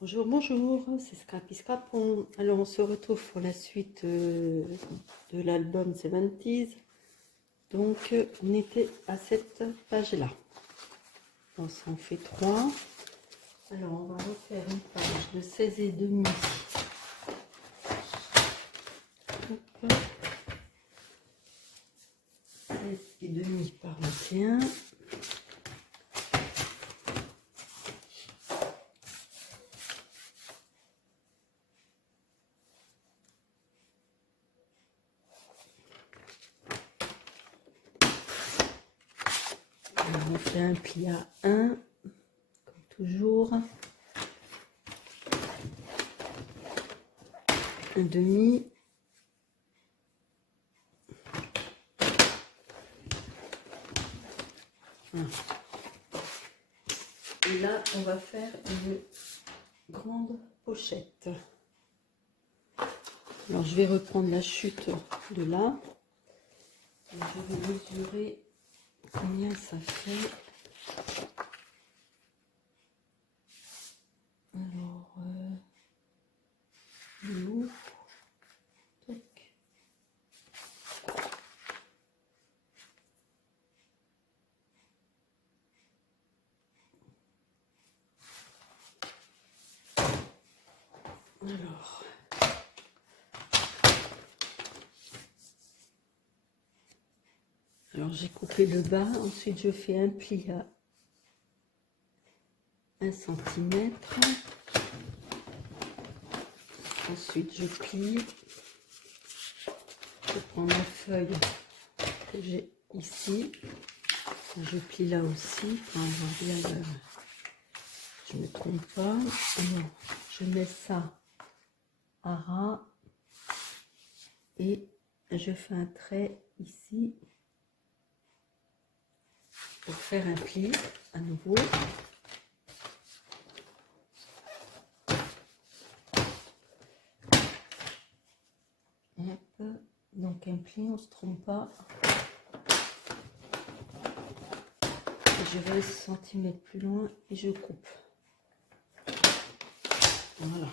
Bonjour, bonjour, c'est Scrappy Scrapon. Alors on se retrouve pour la suite de l'album 70s. Donc on était à cette page-là. On s'en fait 3. Alors on va refaire une page de 16 et demi. Hop. 16 et demi par 21. On fait un pli à 1, comme toujours, un demi, et là on va faire une grande pochette. Alors je vais reprendre la chute de là, et je vais mesurer combien ça fait. Alors, l'eau, tac. Alors j'ai coupé le bas, ensuite je fais un pli à 1 cm. Ensuite je plie. Je prends ma feuille que j'ai ici. Je plie là aussi pour avoir bien le... Je ne me trompe pas. Alors, je mets ça à ras et je fais un trait ici pour faire un pli à nouveau. Hop. Donc un pli, on ne se trompe pas. Je vais 1 cm plus loin et je coupe. Voilà.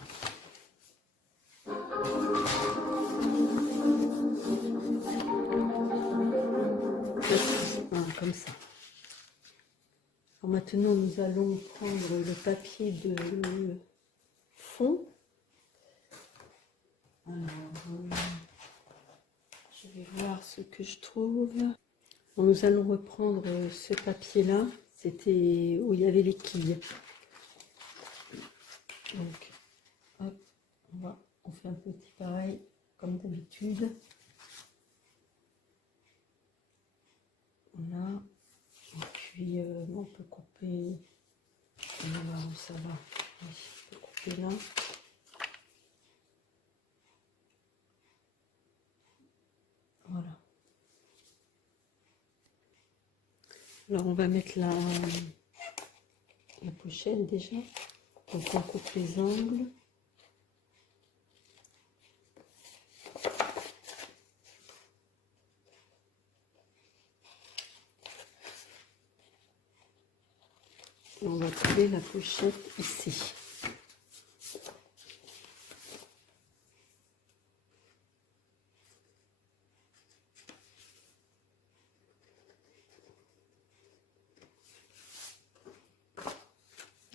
Voilà, comme ça. Alors maintenant, nous allons prendre le papier de fond. Alors, je vais voir ce que je trouve. Bon, nous allons reprendre ce papier-là. C'était où il y avait les quilles. Donc, hop, on fait un petit pareil, comme d'habitude. Voilà. Et puis, on peut couper. On va voir où ça va. Oui, on peut couper là. Voilà. Alors, on va mettre la pochette déjà. Donc, on coupe les angles. Et on va coller la pochette ici.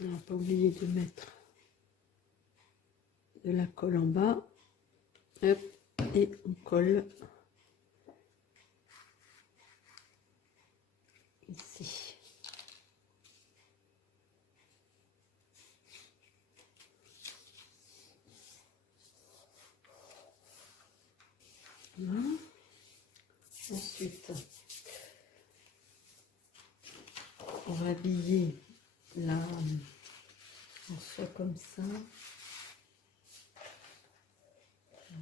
On n'a pas oublié de mettre de la colle en bas. Hop, et on colle ici. Voilà. Ensuite, on va habiller la soit comme ça.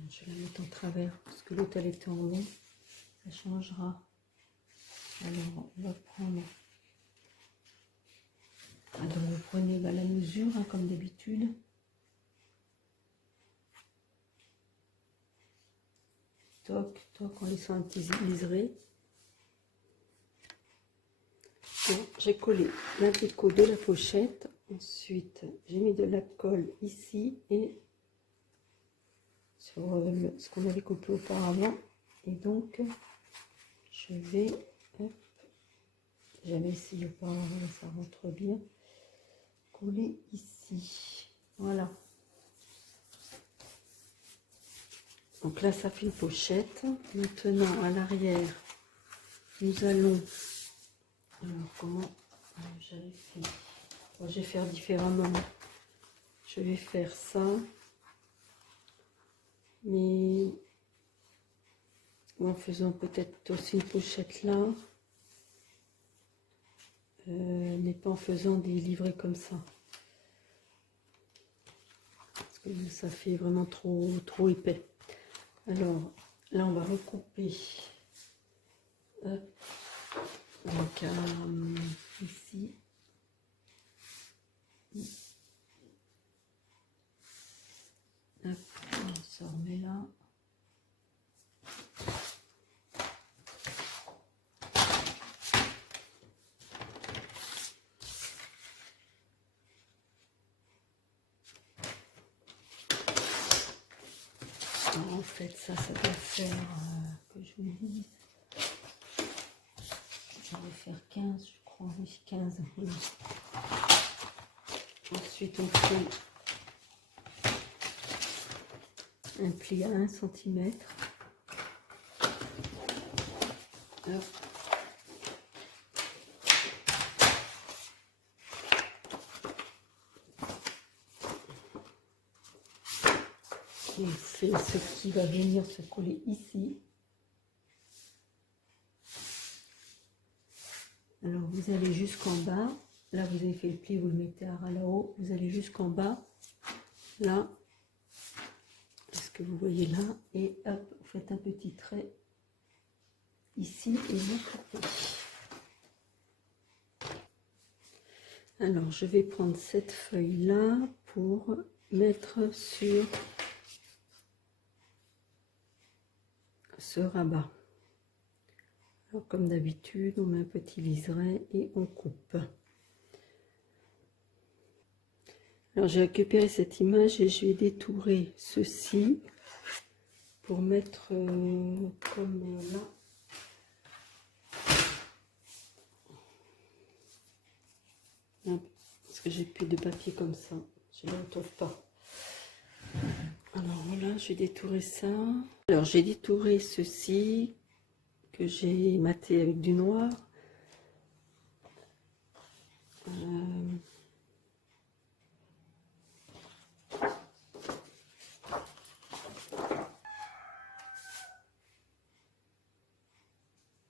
Je vais la mettre en travers parce que l'autre elle était en haut. Ça changera. Alors on va prendre. Donc vous prenez la mesure hein, comme d'habitude. Toc, toc, en laissant un petit liseré. J'ai collé la déco de la pochette Ensuite, j'ai mis de la colle ici et sur ce qu'on avait coupé auparavant. Et donc, je vais, hop, j'avais essayé auparavant, ça rentre bien, coller ici. Voilà. Donc là, ça fait une pochette. Maintenant, à l'arrière, nous allons... Alors, comment j'avais fait? Bon, je vais faire différemment. Je vais faire ça. Mais en faisant peut-être aussi une pochette là. Mais pas en faisant des livrets comme ça. Parce que ça fait vraiment trop épais. Alors, là, on va recouper. Hop. Donc, ici. Hop, on se remet là. Alors, en fait, ça doit faire, que je vous dise, ça doit faire 15, je crois, oui, 15. Oui. Ensuite, on fait un pli à 1 cm. Hop. Et c'est ce qui va venir se coller ici. Alors vous allez jusqu'en bas. Là vous avez fait le pli, vous le mettez à ras là-haut. Vous allez jusqu'en bas. Là. Ce que vous voyez là. Et hop, vous faites un petit trait ici et vous coupez. Alors je vais prendre cette feuille là pour mettre sur ce rabat. Alors comme d'habitude, on met un petit liseré et on coupe. Alors j'ai récupéré cette image et je vais détourer ceci pour mettre comme là. Parce que j'ai plus de papier comme ça, je ne le retrouve pas. Alors voilà, j'ai détouré ça. Alors j'ai détouré ceci que j'ai maté avec du noir.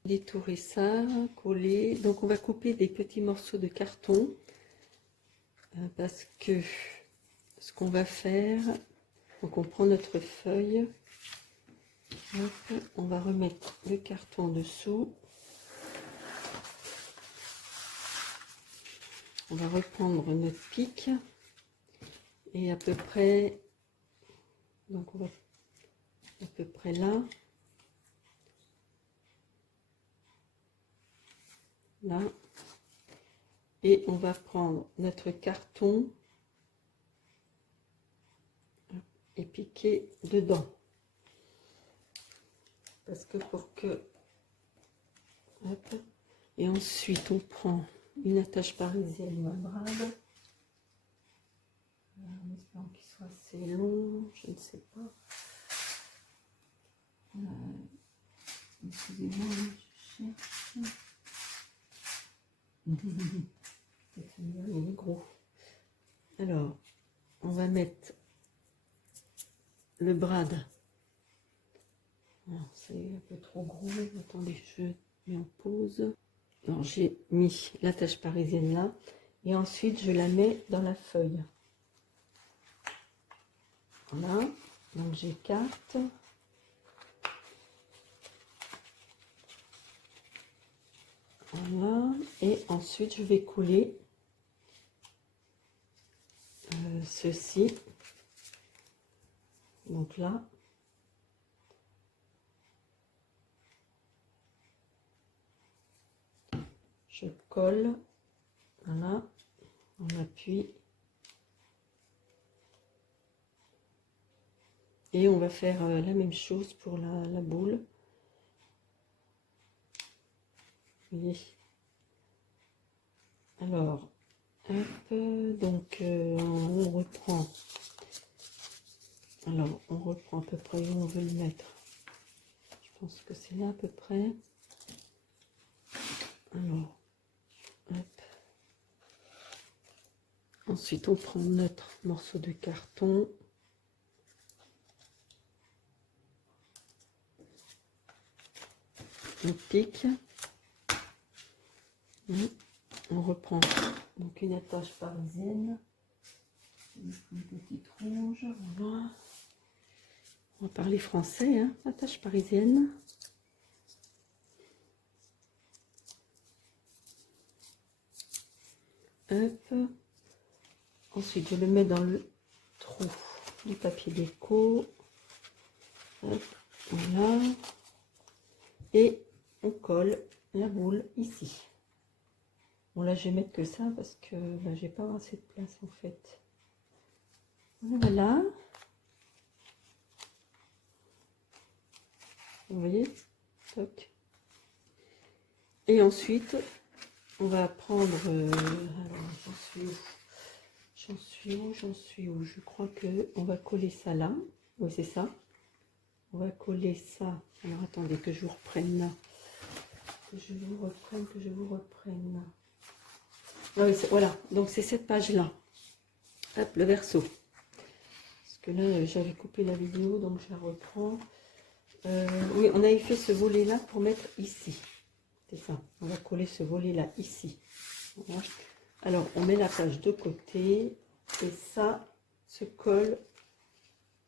Détourer ça, coller. Donc on va couper des petits morceaux de carton parce que ce qu'on va faire, donc on prend notre feuille, hop, on va remettre le carton en dessous. On va reprendre notre pic et à peu près, donc on va à peu près là, là, et on va prendre notre carton et piquer dedans, parce que pour que, hop, et ensuite on prend une attache parisienne ou un brade, en espérant qu'il soit assez long, je ne sais pas. Excusez-moi, je cherche. C'est celui-là, il est gros. Alors, on va mettre le brade. C'est un peu trop gros. Attendez, je mets en pause. Alors, j'ai mis l'attache parisienne là. Et ensuite, je la mets dans la feuille. Voilà. Donc, j'écarte. Voilà. Et ensuite, je vais couler ceci. Donc là. Je colle. Voilà. On appuie. Et on va faire la même chose pour la boule. Vous voyez. Alors, hop, donc on reprend. Alors, on reprend à peu près où on veut le mettre. Je pense que c'est là à peu près. Alors, hop. Ensuite, on prend notre morceau de carton. On pique. Et on reprend donc une attache parisienne. Une petite rouge. Voilà. On va parler français, hein, attache parisienne. Hop. Ensuite, je le mets dans le trou du papier déco. Hop, voilà. Et on colle la boule ici. Bon, là, je vais mettre que ça parce que là, j'ai pas assez de place en fait. Voilà. Vous voyez? Toc. Et ensuite, on va prendre... alors, j'en suis où? Je crois que on va coller ça là. Oui, c'est ça. On va coller ça. Alors, attendez que je vous reprenne là. Que je vous reprenne. Ah oui, voilà. Donc, c'est cette page-là. Hop, le verso. Parce que là, j'avais coupé la vidéo, donc je la reprends. Oui, on avait fait ce volet-là pour mettre ici. C'est ça. On va coller ce volet-là ici. Voilà. Alors, on met la page de côté et ça se colle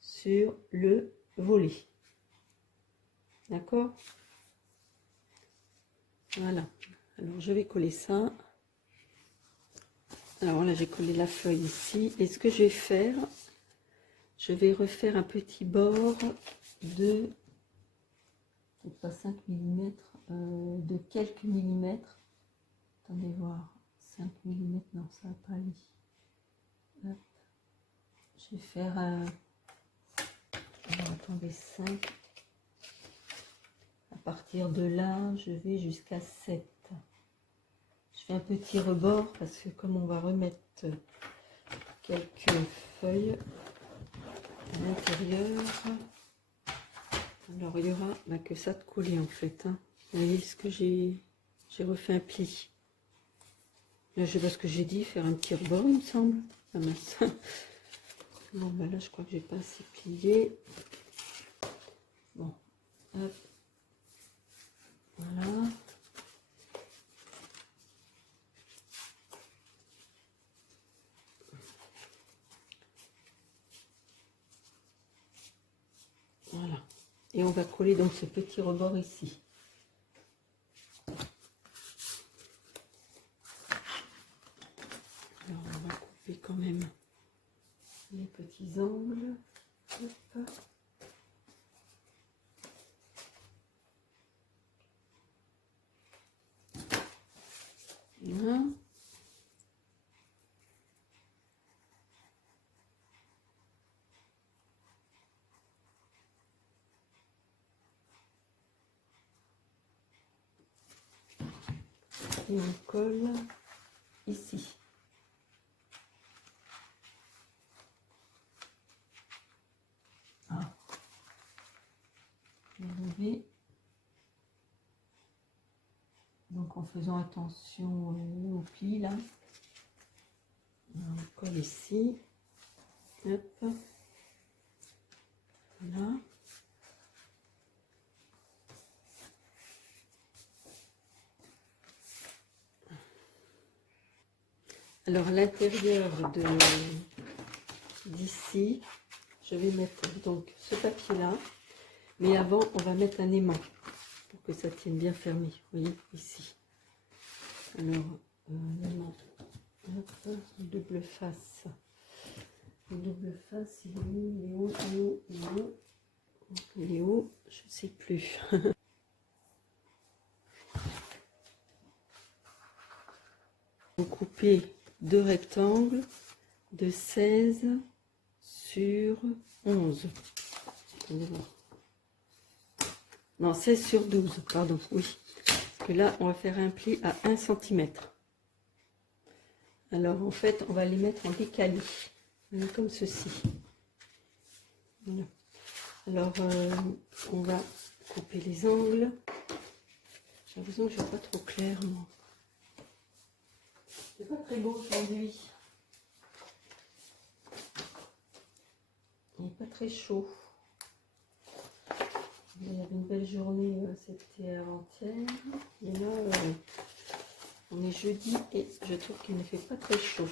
sur le volet. D'accord? Voilà. Alors, je vais coller ça. Alors là, j'ai collé la feuille ici. Et ce que je vais faire, je vais refaire un petit bord de, peut-être pas 5 mm, de quelques millimètres. Attendez voir. 5 mm, non, ça va pas aller. Hop. Je vais faire alors, attendez, 5. À partir de là, je vais jusqu'à 7. Je fais un petit rebord parce que comme on va remettre quelques feuilles à l'intérieur, alors il y aura que ça de coller en fait. Hein. Vous voyez ce que j'ai refait un pli. Là, je sais pas ce que j'ai dit, faire un petit rebord, il me semble. Ah mince. Bon, ben là, je crois que j'ai pas assez plié. Bon, hop. Voilà. Voilà. Et on va coller donc ce petit rebord ici. Alors, on va couper quand même les petits angles. Hop. Voilà. Et on colle ici. Ah. Enlever. Donc en faisant attention au pli là. On colle ici. Hop. Voilà. Alors à l'intérieur d'ici, je vais mettre donc ce papier là, mais avant on va mettre un aimant pour que ça tienne bien fermé. Vous voyez ici. Alors l'aimant, double face. Le double face, il est où, il est où, je ne sais plus. Vous coupez deux rectangles de 16 sur 11. Attendez voir. Non, 16 sur 12, pardon, oui. Parce que là, on va faire un pli à 1 cm. Alors, en fait, on va les mettre en décalé. Voilà, comme ceci. Voilà. Alors, on va couper les angles. J'ai l'impression que je ne vois pas trop clair, moi. C'est pas très beau aujourd'hui. Il n'est pas très chaud. Il y avait une belle journée, c'était avant-hier. Et là, on est jeudi et je trouve qu'il ne fait pas très chaud.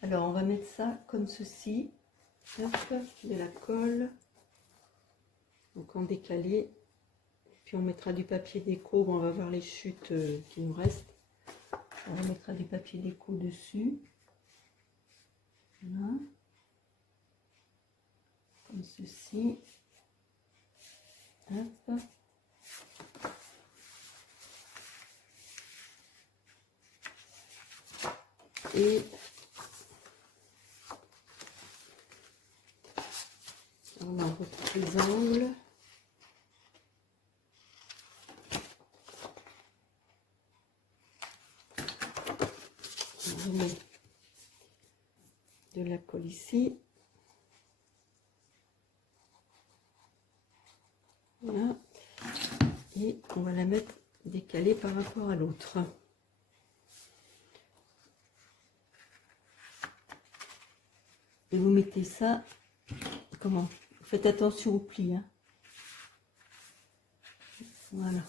Alors, on va mettre ça comme ceci. Hop, de la colle. Donc, en décalé. Puis, on mettra du papier déco. Bon, on va voir les chutes qui nous restent. On mettra du papier déco dessus. Voilà. Comme ceci. Hop. Et on va retrouver les angles. On remet de la colle ici. Voilà. Et on va la mettre décalée par rapport à l'autre. Et vous mettez ça, comment? Faites attention au pli, hein. Voilà.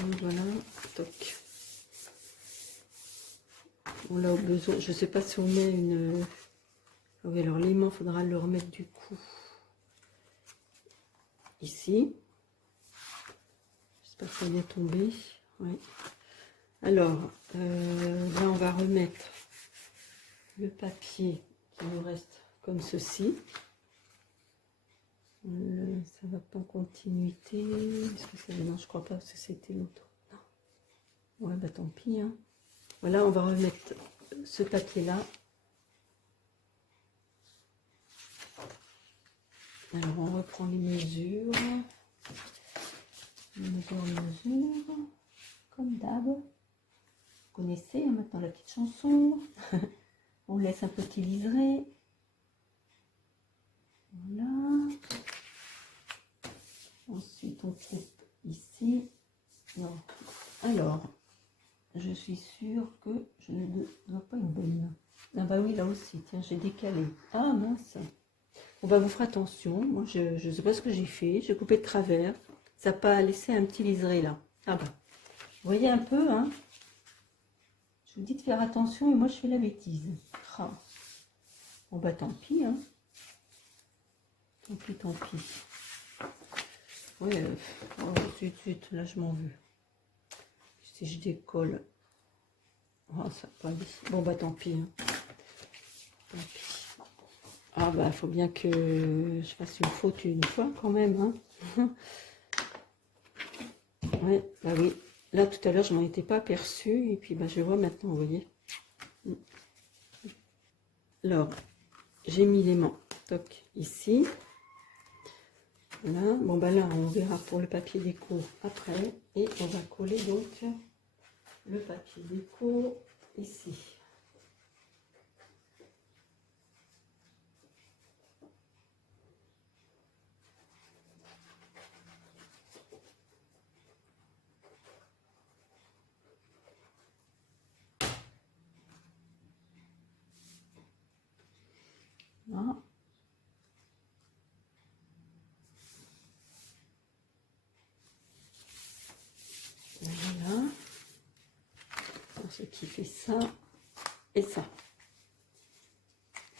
Et voilà, toc. On l'a au besoin, je sais pas si on met une... Ah oui, alors l'aimant, il faudra le remettre du coup ici. J'espère que ça va bien tomber. Ouais. Alors, là, on va remettre le papier qui nous reste comme ceci. Ça va pas en continuité. Est-ce que c'est... Non, je crois pas que c'était l'autre. Ouais, bah tant pis. Hein. Voilà, on va remettre ce papier-là. Alors, on reprend les mesures. Mesure, comme d'hab. Vous connaissez hein, maintenant la petite chanson. On laisse un petit liseré. Voilà. Ensuite, on coupe ici. Non. Alors, je suis sûre que je ne dois pas une bonne. Ah bah oui, là aussi, tiens, j'ai décalé. Ah mince. On va vous faire attention. Moi, je ne sais pas ce que j'ai fait. J'ai coupé de travers. Ça n'a pas laissé un petit liseré là. Ah bah. Vous voyez un peu, hein. Je vous dis de faire attention et moi, je fais la bêtise. Ah. Bon bah tant pis, hein. Tant pis, tant pis. Ouais, oh, zut, là, je m'en veux. Si je décolle. Oh, ça pas dit. Bon bah tant pis. Hein. Tant pis. Ah bah faut bien que je fasse une faute une fois quand même. Hein. Ouais, bah oui. Là tout à l'heure je m'en étais pas aperçue et puis bah je vois maintenant, vous voyez. Alors j'ai mis l'aimant toc ici. Voilà. Bon bah là on verra pour le papier déco après et on va coller donc le papier déco ici. Voilà. Voilà. Alors, ce qui fait ça et ça.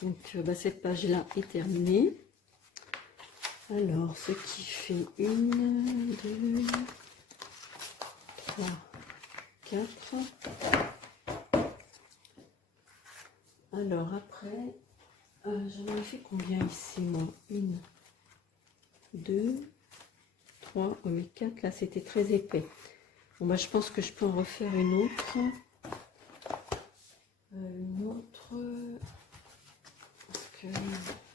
Donc bah, cette page là est terminée. Alors ce qui fait 1, 2, 3, 4. Alors après, j'en ai fait combien ici moi? 1, 2, 3, oh, mais 4, là c'était très épais. Bon bah je pense que je peux en refaire une autre. feuille.